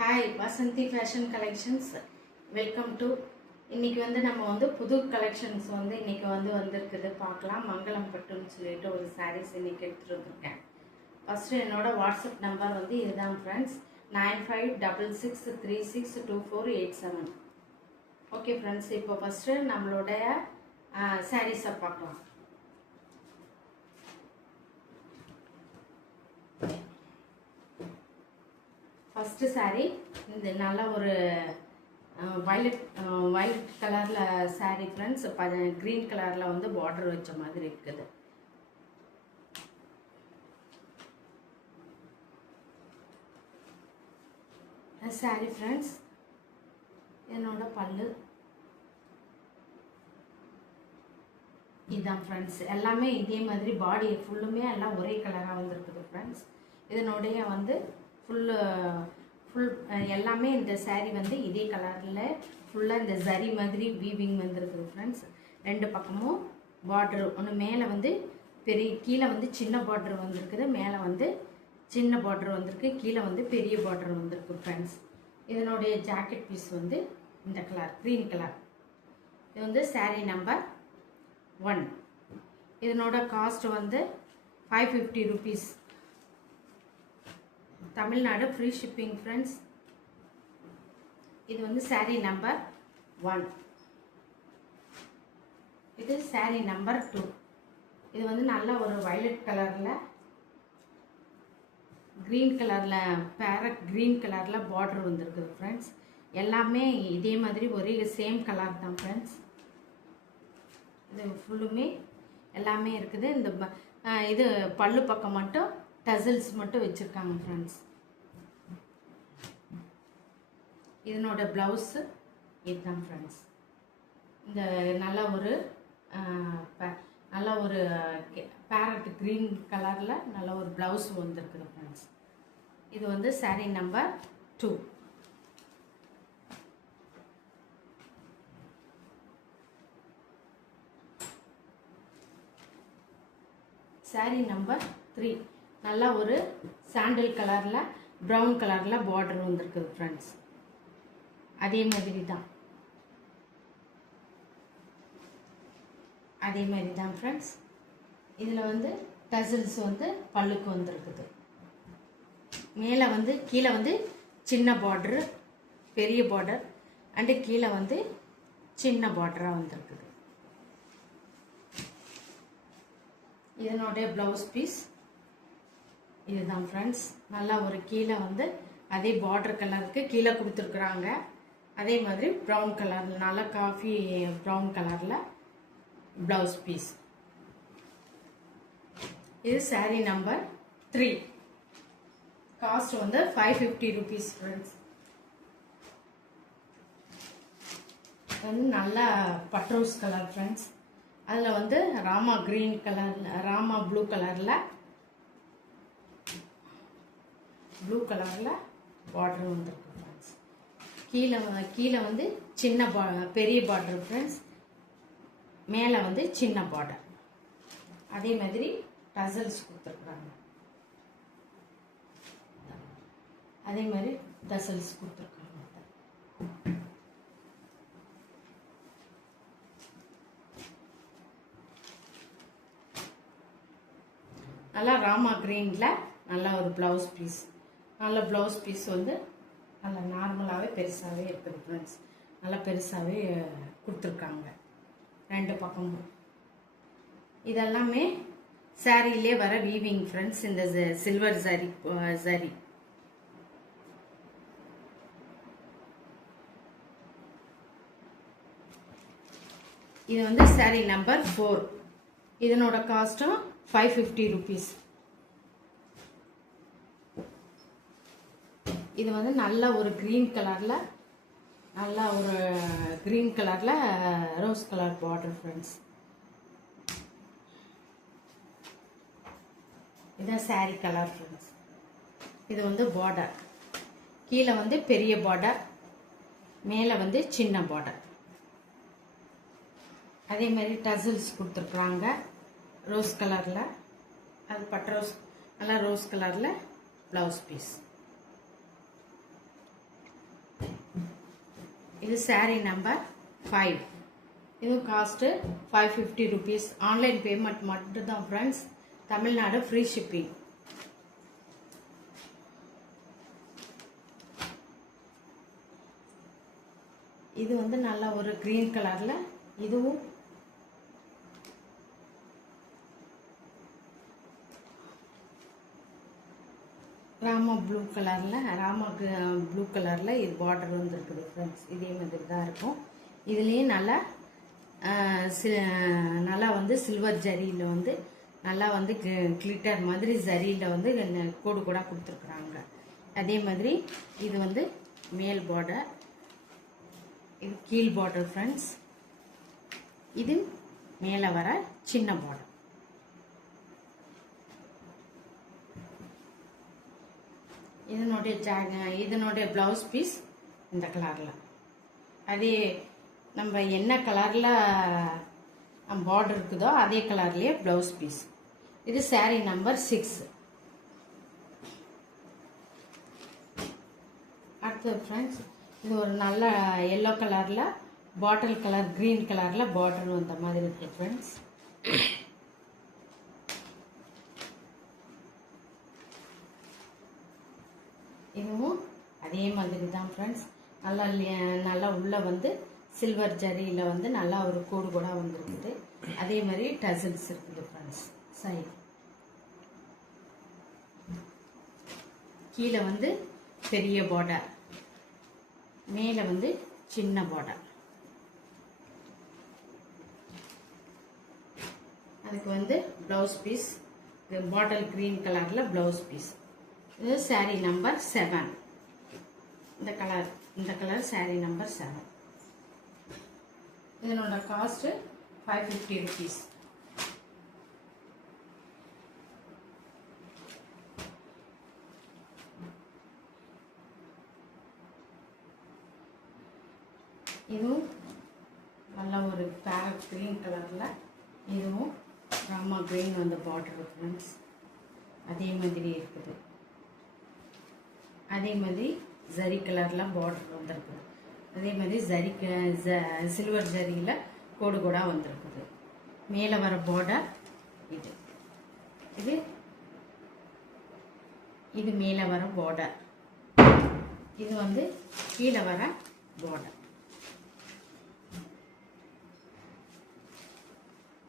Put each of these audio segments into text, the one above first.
Hi Vasanthi fashion collections, welcome to. இன்றைக்கி நம்ம புது கலெக்ஷன்ஸ் இன்றைக்கி வந்திருக்குது பார்க்கலாம். மங்களம் பட்டுன்னு சொல்லிட்டு ஒரு சாரீஸ் இன்றைக்கி எடுத்துகிட்டு வந்திருக்கேன். ஃபஸ்ட்டு என்னோடய வாட்ஸ்அப் நம்பர் இதுதான் ஃப்ரெண்ட்ஸ், 9566362487. ஓகே ஃப்ரெண்ட்ஸ், இப்போ ஃபஸ்ட்டு நம்மளுடைய சாரீஸை பார்க்கலாம். ஃபஸ்ட்டு சாரீ இந்த நல்ல ஒரு வயலட் கலரில் சாரீ ஃப்ரெண்ட்ஸ். க்ரீன் கலரில் பார்டர் வச்ச மாதிரி இருக்குது. சாரீ ஃப்ரெண்ட்ஸ், என்னோட பல்லு இதுதான் ஃப்ரெண்ட்ஸ். எல்லாமே இதே மாதிரி பாடி ஃபுல்லுமே எல்லாம் ஒரே கலராக வந்துருக்குது ஃப்ரெண்ட்ஸ். இதனுடைய ஃபுல் எல்லாமே இந்த சாரீ இதே கலரில் ஃபுல்லாக இந்த ஜரி மாதிரி வீவிங் வந்துருக்குது ஃப்ரெண்ட்ஸ். ரெண்டு பக்கமும் பார்டர், ஒன்று மேலே பெரிய, கீழே சின்ன பார்டர் வந்திருக்குது, மேலே சின்ன பார்டர் வந்திருக்கு, கீழே பெரிய பார்டர் வந்திருக்கு ஃப்ரெண்ட்ஸ். இதனுடைய ஜாக்கெட் பீஸ் இந்த கலர் க்ரீன் கலர். இது சாரீ நம்பர் 1. இதனோட cost 550 rupees. Tamil Nadu free shipping friends. இது சாரீ நம்பர் 1. இது சாரீ நம்பர் 2. இது நல்ல ஒரு வயலட் கலரில் க்ரீன் கலரில் பேரட் க்ரீன் கலரில் பார்டர் வந்திருக்குது ஃப்ரெண்ட்ஸ். எல்லாமே இதே மாதிரி ஒரே சேம் கலர் தான் ஃப்ரெண்ட்ஸ். இது ஃபுல்லுமே எல்லாமே இருக்குது. இந்த இது பல்லு பக்கம் மட்டும் டசல்ஸ் மட்டும் வச்சுருக்காங்க ஃப்ரெண்ட்ஸ். இதனோட ப்ளவுஸு இதுதான் ஃப்ரெண்ட்ஸ். இந்த நல்ல ஒரு பேரட் க்ரீன் கலரில் நல்ல ஒரு ப்ளவுஸ் வந்துருக்குது ஃப்ரெண்ட்ஸ். இது சாரீ நம்பர் 2. சாரீ நம்பர் 3. நல்ல ஒரு சாண்டில் கலரில் ப்ரௌன் கலரில் பார்டர் வந்திருக்குது ஃப்ரெண்ட்ஸ். அதே மாதிரி தான் ஃப்ரெண்ட்ஸ். இதில் டசல்ஸ் பல்லுக்கு வந்திருக்குது. மேலே கீழே சின்ன பார்டரு, பெரிய பார்டர் அண்டு கீழே சின்ன பார்டராக வந்திருக்குது. இதனுடைய ப்ளவுஸ் பீஸ் இதுதான் ஃப்ரெண்ட்ஸ். நல்லா ஒரு கீழே அதே பார்டர் கலருக்கு கீழே கொடுத்துருக்குறாங்க. அதே மாதிரி ப்ரௌன் கலர், நல்லா காஃபி ப்ரௌன் கலரில் ப்ளவுஸ் பீஸ். இது sari number 3. Cost 550 rupees friends. நல்லா பட்ரோஸ் கலர் ஃப்ரெண்ட்ஸ். அதில் ராமா க்ரீன் கலரில், ராமா ப்ளூ கலரில் பார்டர் வந்துருக்கு ஃப்ரெண்ட்ஸ். கீழே சின்ன பெரிய பார்டர் ஃப்ரெண்ட்ஸ், மேலே சின்ன பார்டர். அதே மாதிரி டசல்ஸ் கொடுத்துருக்குறாங்க. அதே மாதிரி டசல்ஸ் கொடுத்துருக்காங்க. நல்லா ராமா க்ரீனில் நல்லா ஒரு ப்ளவுஸ் பீஸ். நல்ல ப்ளவுஸ் பீஸ் நல்லா நார்மலாகவே பெருசாகவே இருக்குது ஃப்ரெண்ட்ஸ். நல்லா பெருசாகவே கொடுத்துருக்காங்க ரெண்டு பக்கமும். இதெல்லாமே சாரியிலே வர வீவிங் ஃப்ரெண்ட்ஸ். இந்த சில்வர் சரி இது சாரீ நம்பர் 4. இதனோட காஸ்ட்டும் 550 rupees. இது நல்ல ஒரு க்ரீன் கலரில், நல்ல ஒரு க்ரீன் கலரில் ரோஸ் கலர் பார்டர் ஃப்ரெண்ட்ஸ். இதுதான் சாரீ கலர் ஃப்ரெண்ட்ஸ். இது பார்டர், கீழே பெரிய பார்டர், மேலே சின்ன பார்டர். அதே மாதிரி டசல்ஸ் கொடுத்துருக்குறாங்க ரோஸ் கலரில். அது பட் ரோஸ், நல்லா ரோஸ் கலரில் ப்ளவுஸ் பீஸ். இது saree நம்பர் 5. இது காஸ்ட்டு 550 rupees. ஆன்லைன் பேமெண்ட் மட்டும்தான் ஃப்ரெண்ட்ஸ். Tamil Nadu free shipping. இது வந்து நல்ல ஒரு கிரீன் கலர்ல, இதுவும் ராமா ப்ளூ கலர்ல இது பார்டர் வந்துருக்குது ஃப்ரெண்ட்ஸ். இதே மாதிரி தான் இருக்கும். இதுலேயும் நல்லா வந்து சில்வர் ஜரியில் வந்து நல்லா வந்து கிளிட்டர் மாதிரி ஜரியில் வந்து கோடு கூட கொடுத்துருக்குறாங்க. அதே மாதிரி இது வந்து மேல் பார்டர், இது கீழ் பார்டர் ஃப்ரெண்ட்ஸ். இது மேலே வர சின்ன பார்டர். இதனுடைய ப்ளவுஸ் பீஸ் இந்த கலரில். அதே நம்ம என்ன கலரில் பார்டர் இருக்குதோ அதே கலர்லேயே ப்ளவுஸ் பீஸ். இது saree நம்பர் 6. அடுத்தது ஃப்ரெண்ட்ஸ், இது ஒரு நல்ல எல்லோ கலரில் பாட்டில் கலர் க்ரீன் கலரில் பார்டர் வந்த மாதிரி இருக்குது ஃப்ரெண்ட்ஸ். இதுவும் அதே மாதிரி தான் ஃப்ரெண்ட்ஸ். நல்லா உள்ளே வந்து சில்வர் ஜரியில் வந்து நல்லா ஒரு கோடு கூட வந்துருக்குது. அதே மாதிரி டசல்ஸ் இருக்குது ஃப்ரெண்ட்ஸ். சரி, கீழே வந்து பெரிய பார்டர், மேலே வந்து சின்ன பார்டர். அதுக்கு வந்து ப்ளவுஸ் பீஸ் பாட்டில் க்ரீன் கலரில் ப்ளவுஸ் பீஸ். இது saree நம்பர் 7. இந்த கலர் saree நம்பர் 7. இதனோட காஸ்ட்டு 550 rupees. இதுவும் நல்ல ஒரு பேரட் க்ரீன் கலரில், இதுவும் ராமா க்ரீன் வந்த பார்டர் ஃப்ரெண்ட்ஸ். அதே மாதிரி இருக்குது. அதே மாதிரி ஜரி கலரில் பார்டர் வந்துருக்குது. அதே மாதிரி சில்வர் ஜரியில் கோடு கூட வந்துருக்குது. மேலே வர பார்டர் இது மேலே வர பார்டர். இது வந்து கீழே வர பார்டர்.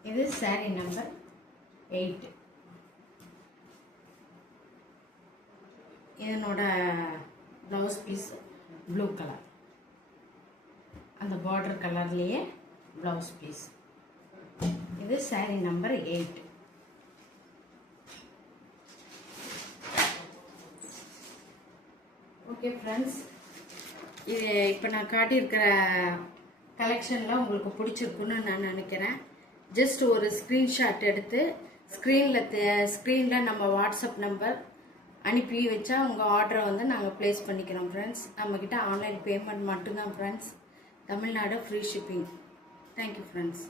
இது saree நம்பர் 8. இதனோட ப்ளவுஸ் பீஸ் ப்ளூ கலர், அந்த பார்டர் கலர்லேயே ப்ளவுஸ் பீஸ். இது saree நம்பர் 8. ஓகே ஃப்ரெண்ட்ஸ், இது இப்போ நான் காட்டியிருக்கிற கலெக்ஷனில் உங்களுக்கு பிடிச்சிருக்குன்னு நான் நினைக்கிறேன். ஜஸ்ட் ஒரு ஸ்க்ரீன்ஷாட் எடுத்து ஸ்க்ரீனில் நம்ம வாட்ஸ்அப் நம்பர் அனுப்பி வச்சா உங்கள் ஆர்டரை வந்து நாங்கள் ப்ளேஸ் பண்ணிக்கிறோம் ஃப்ரெண்ட்ஸ். நம்மக்கிட்ட ஆன்லைன் பேமெண்ட் மட்டும்தான் friends. Tamil Nadu free shipping. Thank you friends.